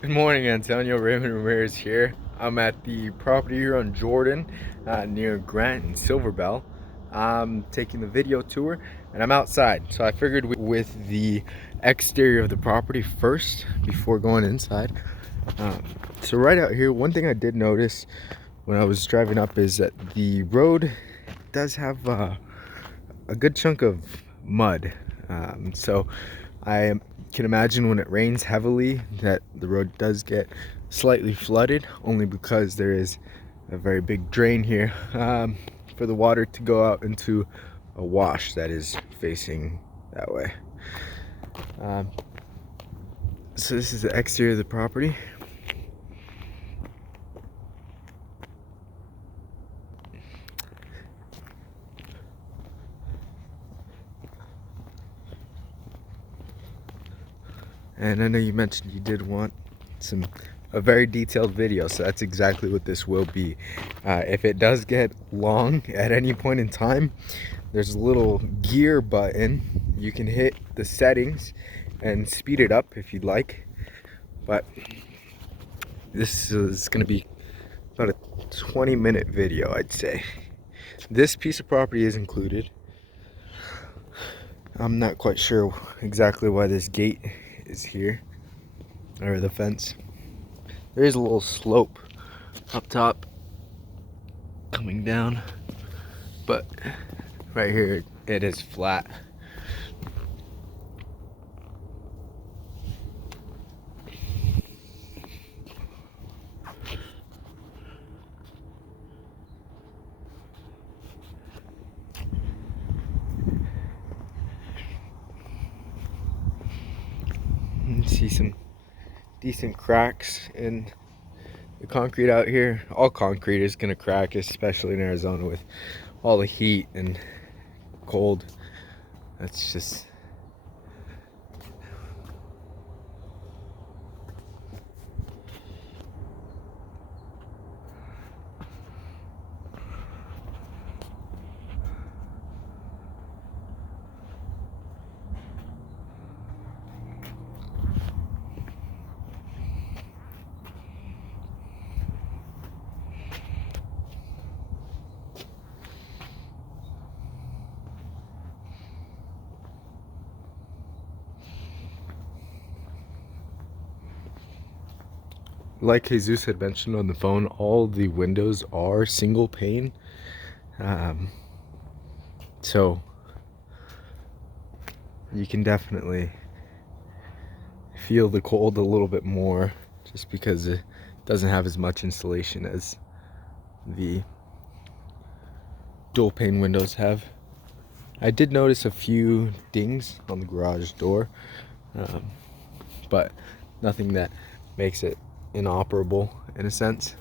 Good morning, Antonio. Raymond Ramirez here. I'm at the property here on Jordan near Grant and Silverbell. I'm taking the video tour and I'm outside. So I figured with the exterior of the property first before going inside. So right out here, one thing I did notice when I was driving up is that the road does have a good chunk of mud. So I can imagine when it rains heavily that the road does get slightly flooded, only because there is a very big drain here for the water to go out into a wash that is facing that way. So this is the exterior of the property. And I know you mentioned you did want a very detailed video, so that's exactly what this will be. If it does get long at any point in time, there's a little gear button. You can hit the settings and speed it up if you'd like. But this is going to be about a 20-minute video, I'd say. This piece of property is included. I'm not quite sure exactly why this gate is here, or the fence. There is a little slope up top coming down, but right here it is flat. You can see some decent cracks in the concrete out here. All concrete is gonna crack, especially in Arizona with all the heat and cold. That's just like Jesus had mentioned on the phone, all the windows are single pane. So you can definitely feel the cold a little bit more just because it doesn't have as much insulation as the dual pane windows have. I did notice a few dings on the garage door, but nothing that makes it inoperable in a sense.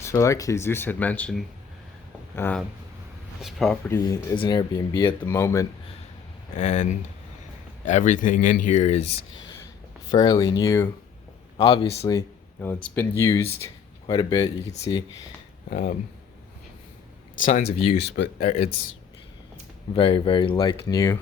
So like Jesus had mentioned, this property is an Airbnb at the moment, and everything in here is fairly new. Obviously, it's been used quite a bit. You can see signs of use, but it's very, very like new.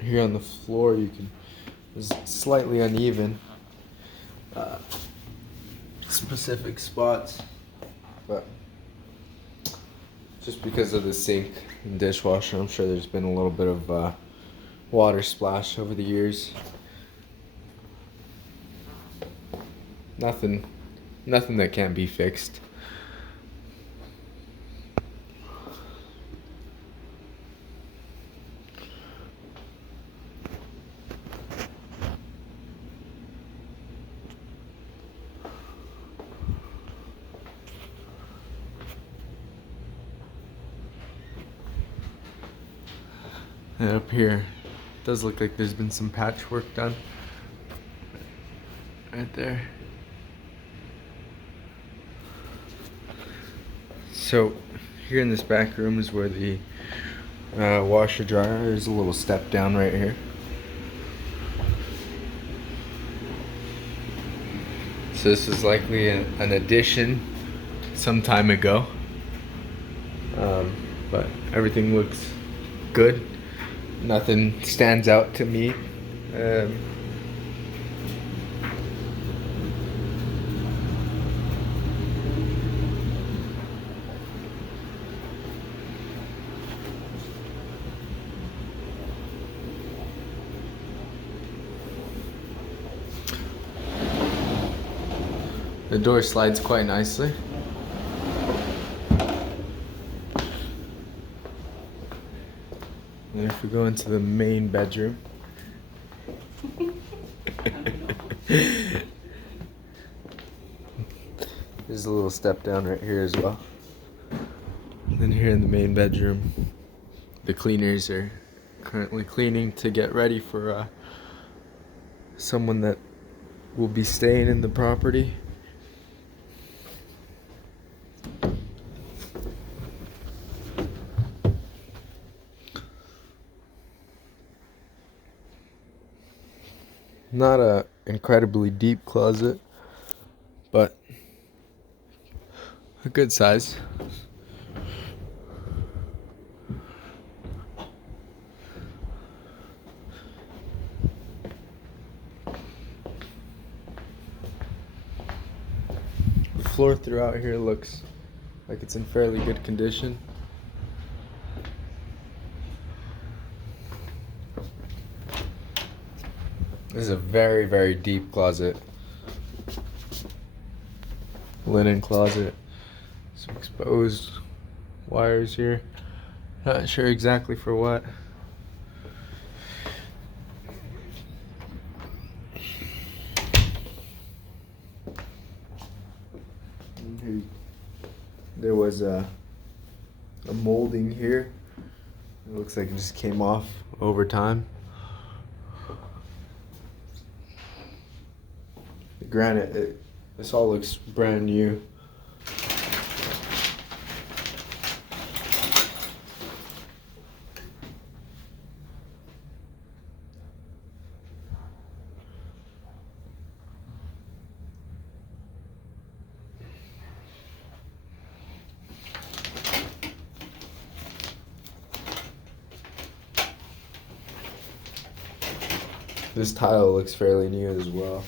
Here on the floor, it's slightly uneven, specific spots, but just because of the sink and dishwasher, I'm sure there's been a little bit of water splash over the years. Nothing that can't be fixed. And up here, it does look like there's been some patchwork done. Right there. So here in this back room is where the washer dryer. There's a little step down right here. So this is likely an addition some time ago, but everything looks good. Nothing stands out to me. The door slides quite nicely. And if we go into the main bedroom, there's a little step down right here as well. And then here in the main bedroom, the cleaners are currently cleaning to get ready for someone that will be staying in the property. Not a incredibly deep closet, but a good size. The floor throughout here looks like it's in fairly good condition. This is a very, very deep closet. Linen closet. Some exposed wires here. Not sure exactly for what. There was a molding here. It looks like it just came off over time. The granite, this all looks brand new. This tile looks fairly new as well.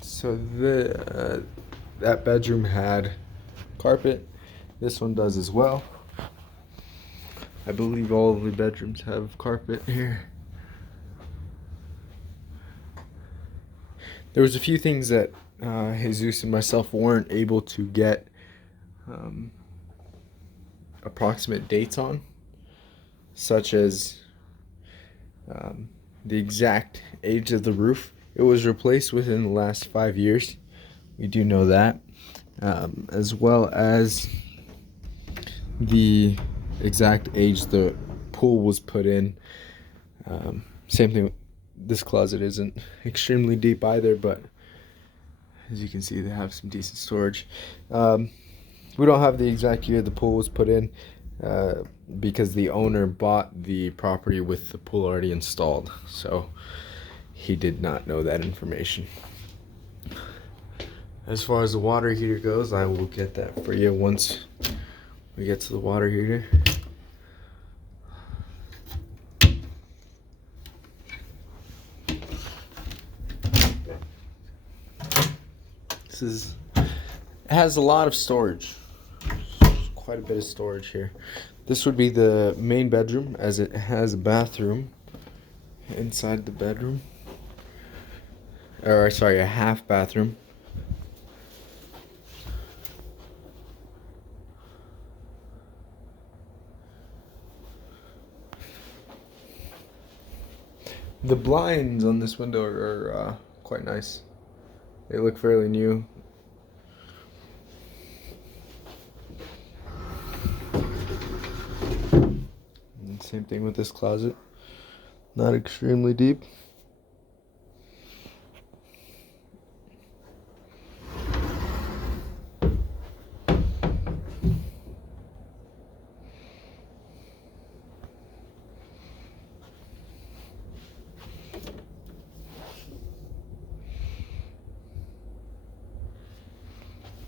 So that bedroom had carpet. This one does as well. I believe all of the bedrooms have carpet here. There was a few things that Jesus and myself weren't able to get approximate dates on, such as the exact age of the roof. It was replaced within the last 5 years. We do know that, as well as the exact age the pool was put in. Same thing. This closet isn't extremely deep either, but as you can see, they have some decent storage. We don't have the exact year the pool was put in because the owner bought the property with the pool already installed, so he did not know that information. As far as the water heater goes, I will get that for you once we get to the water heater. It has a lot of storage. There's quite a bit of storage here. This would be the main bedroom, as it has a bathroom inside the bedroom. Or sorry, a half bathroom. The blinds on this window are quite nice. They look fairly new. And same thing with this closet. Not extremely deep.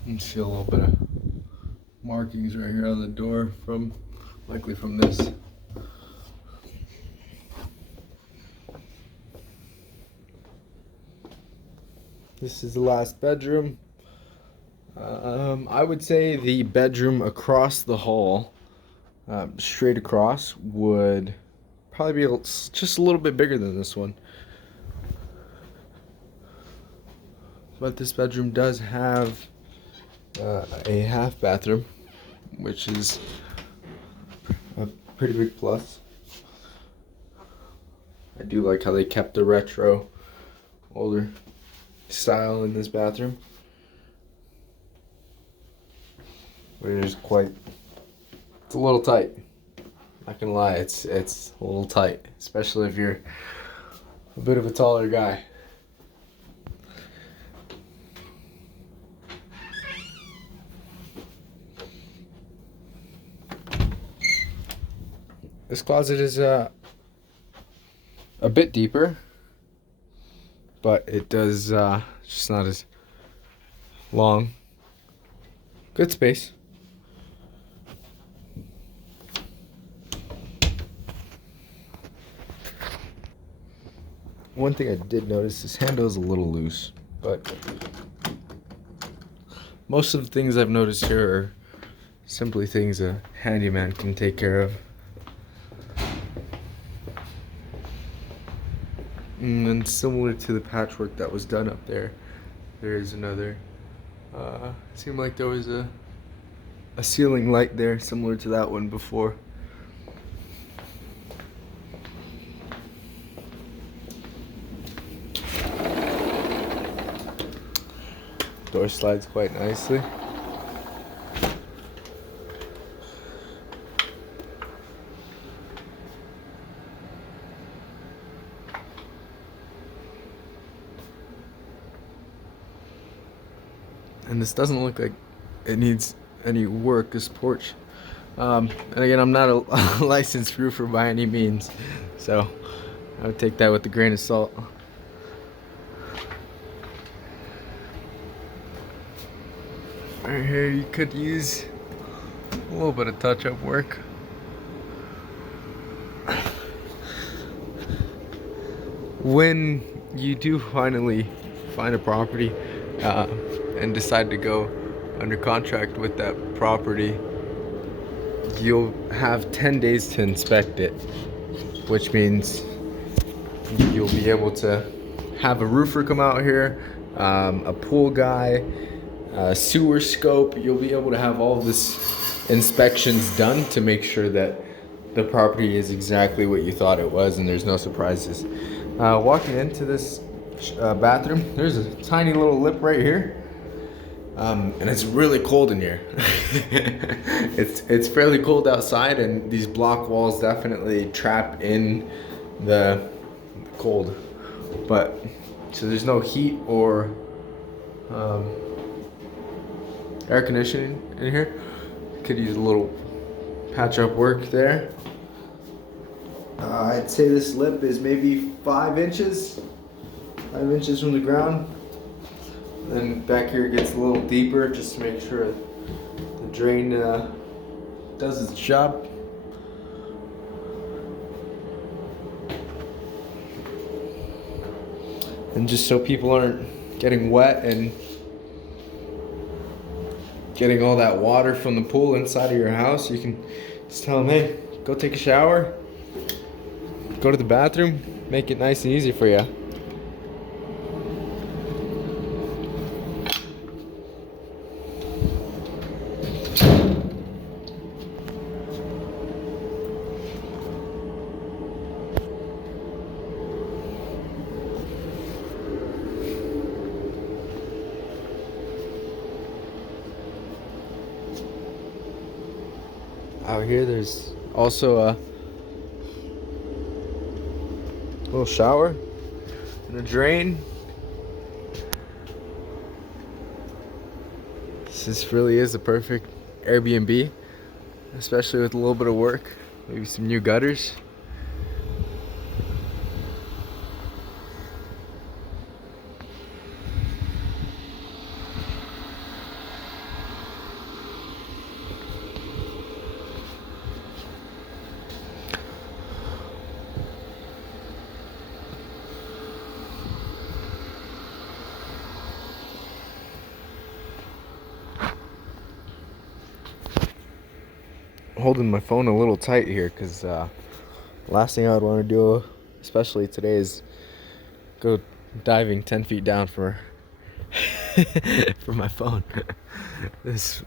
You can see a little bit of markings right here on the door from, likely from this. This is the last bedroom. I would say the bedroom across the hall, straight across, would probably be just a little bit bigger than this one. But this bedroom does have a half bathroom, which is a pretty big plus. I do like how they kept the retro, older style in this bathroom. But it is quite, it's a little tight. Not gonna lie, it's a little tight, especially if you're a bit of a taller guy. This closet is a bit deeper, but it does just not as long. Good space. One thing I did notice, this handle is a little loose, but most of the things I've noticed here are simply things a handyman can take care of. And then similar to the patchwork that was done up there, there is another, seemed like there was a ceiling light there similar to that one before. Door slides quite nicely. And this doesn't look like it needs any work, this porch. And again, I'm not a licensed roofer by any means, so I would take that with a grain of salt. Right here you could use a little bit of touch-up work. When you do finally find a property and decide to go under contract with that property, you'll have 10 days to inspect it, which means you'll be able to have a roofer come out here, a pool guy, a sewer scope. You'll be able to have all of this inspections done to make sure that the property is exactly what you thought it was and there's no surprises. Walking into this bathroom, there's a tiny little lip right here. And it's really cold in here. It's fairly cold outside, and these block walls definitely trap in the cold. But so there's no heat or air conditioning in here. Could use a little patch up work there. I'd say this lip is maybe 5 inches from the ground. Then back here it gets a little deeper just to make sure the drain does its job. And just so people aren't getting wet and getting all that water from the pool inside of your house, you can just tell them, hey, go take a shower, go to the bathroom, make it nice and easy for you. Out here, there's also a little shower and a drain. This really is a perfect Airbnb, especially with a little bit of work, maybe some new gutters. Holding my phone a little tight here because last thing I would want to do, especially today, is go diving 10 feet down for for my phone. This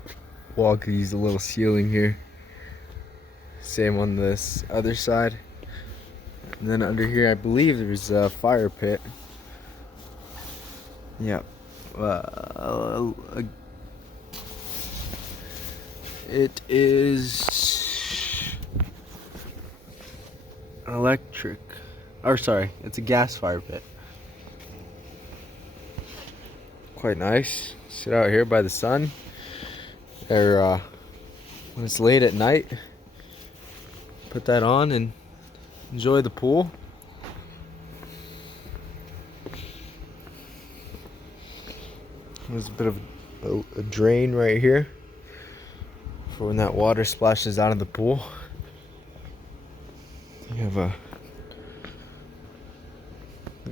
wall could use a little sealing here. Same on this other side. And then under here, I believe there's a fire pit. Yep. It is electric. Or sorry, it's a gas fire pit. Quite nice. Sit out here by the sun. Or when it's late at night, put that on and enjoy the pool. There's a bit of a drain right here for when that water splashes out of the pool. You have a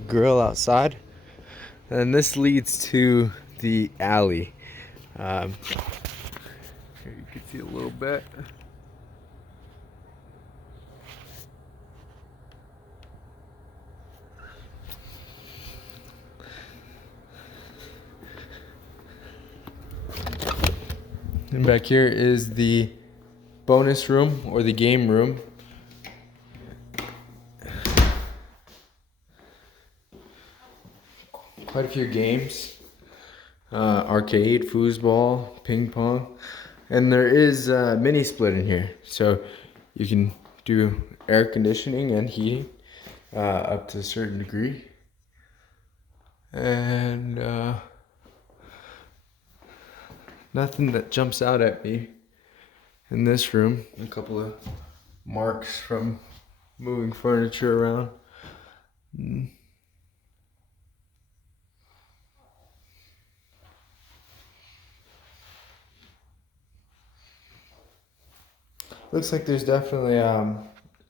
grill outside, and this leads to the alley. Here you can see a little bit. And back here is the bonus room or the game room. Quite a few games. Arcade, foosball, ping pong. And there is a mini split in here. So you can do air conditioning and heating up to a certain degree. And nothing that jumps out at me in this room. A couple of marks from moving furniture around. Looks like there's definitely a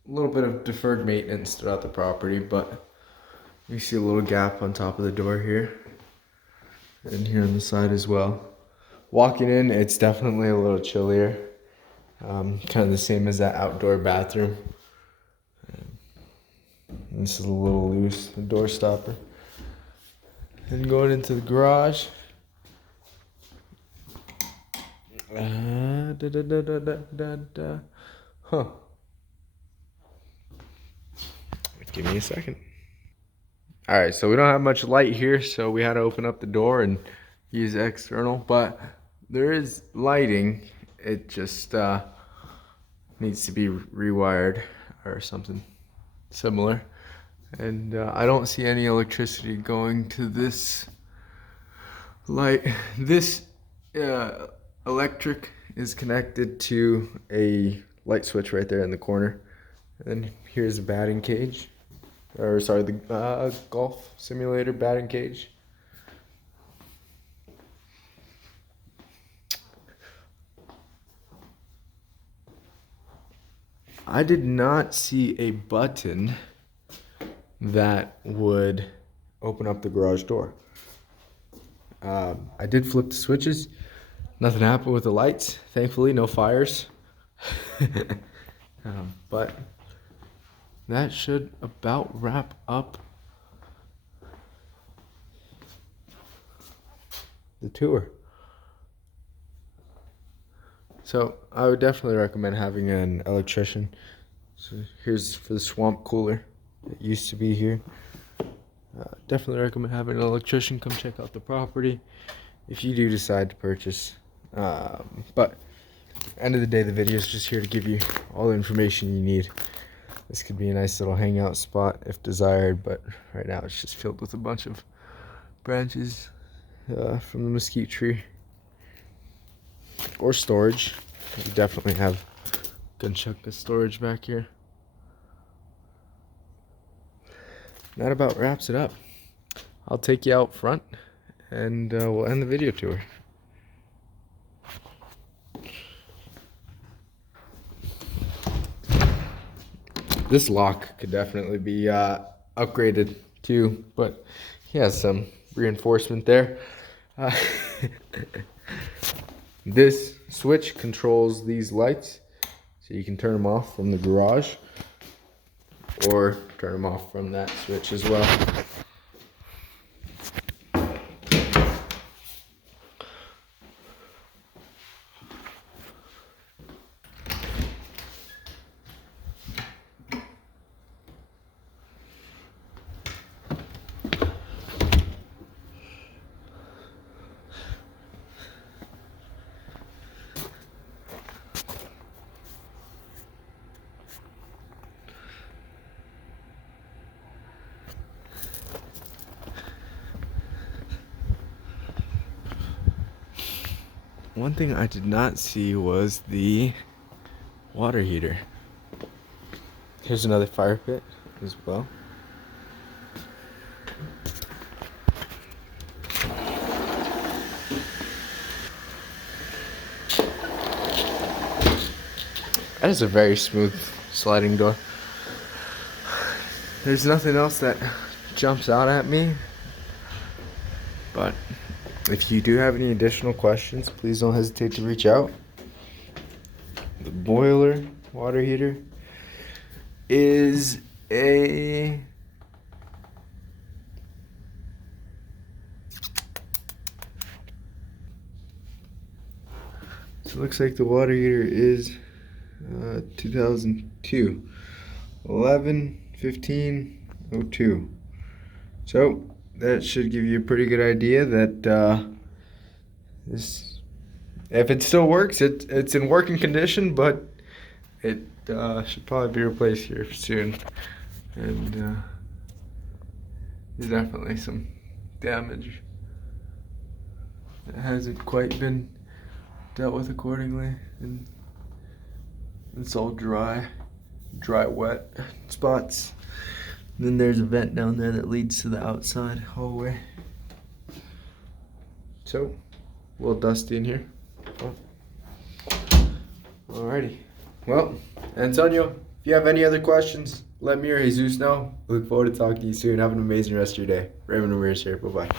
little bit of deferred maintenance throughout the property, but you see a little gap on top of the door here and here on the side as well. Walking in, it's definitely a little chillier. Kind of the same as that outdoor bathroom. And this is a little loose, the door stopper. And going into the garage. Huh. Give me a second. All right, so we don't have much light here, so we had to open up the door and use external, but there is lighting. It just needs to be rewired or something similar. And I don't see any electricity going to this light. This electric is connected to a light switch right there in the corner. And here's a batting cage. Or sorry, the golf simulator batting cage. I did not see a button that would open up the garage door. I did flip the switches. Nothing happened with the lights. Thankfully, no fires. But that should about wrap up the tour. So I would definitely recommend having an electrician. So here's for the swamp cooler that used to be here. Definitely recommend having an electrician come check out the property if you do decide to purchase. But end of the day, the video is just here to give you all the information you need. This could be a nice little hangout spot if desired, but right now it's just filled with a bunch of branches from the mesquite tree. Or storage. We definitely have a good chunk of storage back here. That about wraps it up. I'll take you out front and we'll end the video tour. This lock could definitely be upgraded too, but he has some reinforcement there. This switch controls these lights, so you can turn them off from the garage or turn them off from that switch as well. One thing I did not see was the water heater. Here's another fire pit as well. That is a very smooth sliding door. There's nothing else that jumps out at me, but if you do have any additional questions, please don't hesitate to reach out. The boiler water heater is a so it looks like the water heater is 2002 11/15/02. So that should give you a pretty good idea that this, if it still works, it's in working condition, but it should probably be replaced here soon. And there's definitely some damage that hasn't quite been dealt with accordingly, and it's all dry wet spots. And then there's a vent down there that leads to the outside hallway. So, a little dusty in here. Oh. Alrighty. Well, Antonio, if you have any other questions, let me or Jesus know. Look forward to talking to you soon. Have an amazing rest of your day. Raymond Ramirez here. Bye-bye.